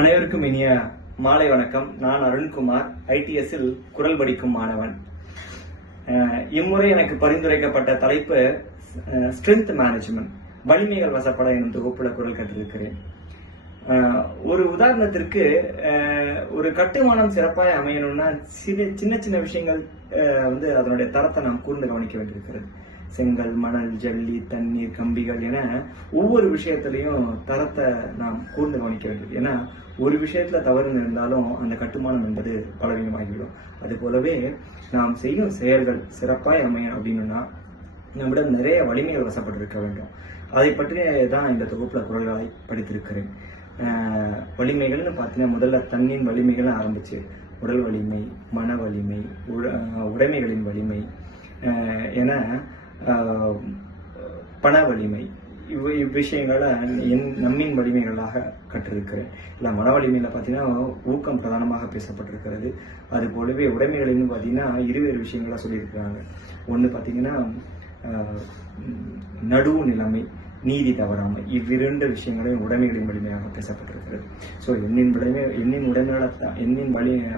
அனைவருக்கும் இனிய மாலை வணக்கம். நான் அருண்குமார், ஐடிஎஸ்ஸில் குரல் படிக்கும் மாணவன். இம்முறை எனக்கு பரிந்துரைக்கப்பட்ட தலைப்பு ஸ்ட்ரென்த் மேனேஜ்மெண்ட், வலிமைகள் வசப்பட எனும் தொகுப்புல குரல் கற்றிருக்கிறேன். ஒரு உதாரணத்திற்கு, ஒரு கட்டுமானம் சிறப்பாக அமையணும்னா சின்ன சின்ன விஷயங்கள் அதனுடைய தரத்தை நாம் கூர்ந்து கவனிக்க வேண்டியிருக்கிறது. செங்கல், மணல், ஜல்லி, தண்ணீர், கம்பிகள் என ஒவ்வொரு விஷயத்திலையும் தரத்தை நாம் கூர்ந்து கவனிக்க வேண்டியது. ஏன்னா ஒரு விஷயத்துல தவறு இருந்தாலும் அந்த கட்டுமானம் என்பது பலவீனமாகிவிடும். அது போலவே நாம் செய்யும் செயல்கள் சிறப்பாய் அமையும் அப்படின்னா நம்மிடம் நிறைய வலிமைகள் வசப்பட்டிருக்க வேண்டும். அதை பற்றி தான் இந்த தொகுப்புல குரல்களை படித்திருக்கிறேன். வலிமைகள்னு பார்த்தீங்கன்னா முதல்ல தண்ணின் வலிமைகள் ஆரம்பிச்சு உடல் வலிமை, மன வலிமை, உடைமைகளின் வலிமை என பண வலிமை, இவ்விஷயங்களை நம்மின் வலிமைகளாக கற்றிருக்கிறேன். இல்லை, மன வலிமையில பார்த்தீங்கன்னா ஊக்கம் பிரதானமாக பேசப்பட்டிருக்கிறது. அது போலவே உடைமைகளின்னு பார்த்தீங்கன்னா இருவேறு விஷயங்களா சொல்லியிருக்கிறாங்க. ஒன்று பார்த்தீங்கன்னா நடுவு நிலைமை, நீதி தவறாமை, இவ்விரண்டு விஷயங்களையும் உடைமைகளின் வலிமையாக பேசப்பட்டிருக்கிறது. ஸோ எண்ணின்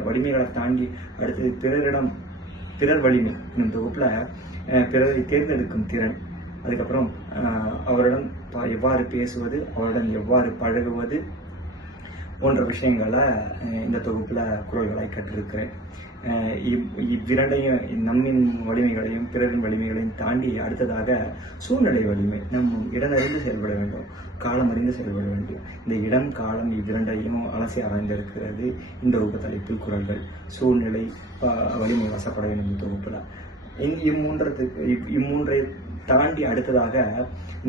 வலிமைகளை தாண்டி அடுத்தது பிறர் வலிமை என்னும் தொகுப்புல பிறரை தேர்ந்தெடுக்கும் திறன், அதுக்கப்புறம் அவரிடம் எவ்வாறு பேசுவது, அவரிடம் எவ்வாறு பழகுவது போன்ற விஷயங்களை இந்த தொகுப்புல குரல்களை கற்றிருக்கிறேன். இவ்விரண்டையும், நம்மின் வலிமைகளையும் பிறரின் வலிமைகளையும் தாண்டி அடுத்ததாக சூழ்நிலை வலிமை. நம் இடமறிந்து செயல்பட வேண்டும், காலம் அறிந்து செயல்பட வேண்டும். இந்த இடம், காலம் இவ்விரண்டையும் அலசி ஆராய்ந்திருக்கிறது இந்த தொகுப்பு தலைப்பில் குரல்கள். சூழ்நிலை வலிமை வசப்பட வேண்டும் இந்த தொகுப்புல. இம்மூன்றை தாண்டி அடுத்ததாக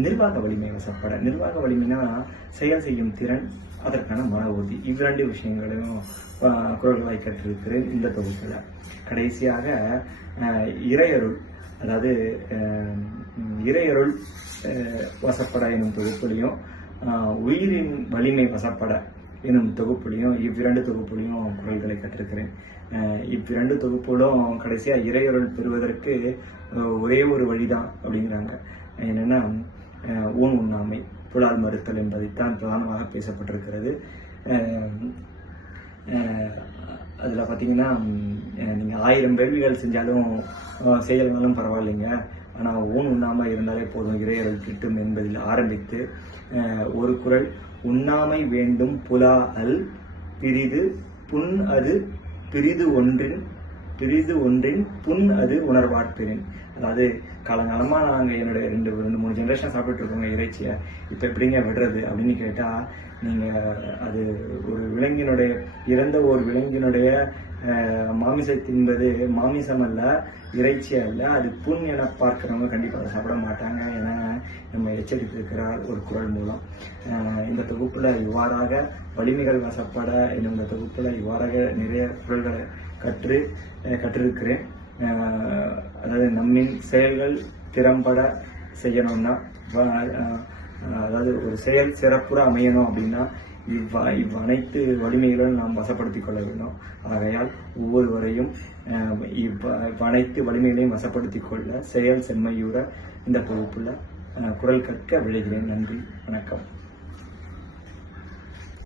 நிர்வாக வலிமை வசப்பட. நிர்வாக வலிமைனா செயல் செய்யும் திறன், அதற்கான மன உறுதி. இவ்விரண்டு விஷயங்களையும் குரல்களை கற்றிருக்கிறேன் இந்த தொகுப்புல. கடைசியாக இறையருள், அதாவது இறையருள் வசப்பட எனும் தொகுப்புலையும் உயிரின் வலிமை வசப்பட எனும் தொகுப்புலையும் இவ்விரண்டு தொகுப்புலையும் குரல்களை கற்றிருக்கிறேன். இவ்விரண்டு தொகுப்புகளும் கடைசியா இறையருள் பெறுவதற்கு ஒரே ஒரு வழிதான் அப்படிங்கிறாங்க. என்னன்னா ஊன் உண்ணாமை, புலால் மறுத்தல் என்பதைத்தான் பிரதானமாக பேசப்பட்டிருக்கிறது. அதுல பாத்தீங்கன்னா நீங்க 1000 வேள்விகள் செஞ்சாலும் செய்யலனாலும் பரவாயில்லைங்க, ஆனா ஊன் உண்ணாம இருந்தாலே போதும், இறையருள் கிட்டும் என்பதில் ஆரம்பித்து ஒரு குரல், உண்ணாமை வேண்டும் புலா அல் பிரிது புண் அது பிரிது ஒன்றின் புண் அது உணர்வாட்பிரின். அதாவது காலங்காலமா நாங்க என்னுடைய 2-3 ஜெனரேஷன் சாப்பிட்டு இருக்கோங்க இறைச்சியை, இப்ப எப்படிங்க விடுறது அப்படின்னு கேட்டா, நீங்க அது ஒரு விலங்கினுடைய, இறந்த ஒரு விலங்கினுடைய மாமிசை தின்பது மாமிசம் அல்ல, இறைச்சி அல்ல, அது புண் என பார்க்கிறவங்க கண்டிப்பா அதை சாப்பிட மாட்டாங்க என நம்ம எச்சரித்திருக்கிறார் ஒரு குரல் மூலம். இந்த தொகுப்புல இவ்வாறாக வலிமைகள் வசப்பட என்னும் இந்த தொகுப்புல இவ்வாறாக நிறைய குரல்களை கற்றிருக்கிறேன். அதாவது நம்மின் செயல்கள் திறம்பட செய்யணும்னா, அதாவது ஒரு செயல் சிறப்புற அமையணும் அப்படின்னா இவ்வனைத்து வலிமைகளும் நாம் வசப்படுத்திக் கொள்ள வேண்டும். ஆகையால் ஒவ்வொருவரையும் இவ்வனைத்து வலிமைகளையும் வசப்படுத்திக் கொள்ள செயல் செம்மையுற இந்த தொகுப்புல குரல் கற்க விளைகிறேன். நன்றி, வணக்கம்.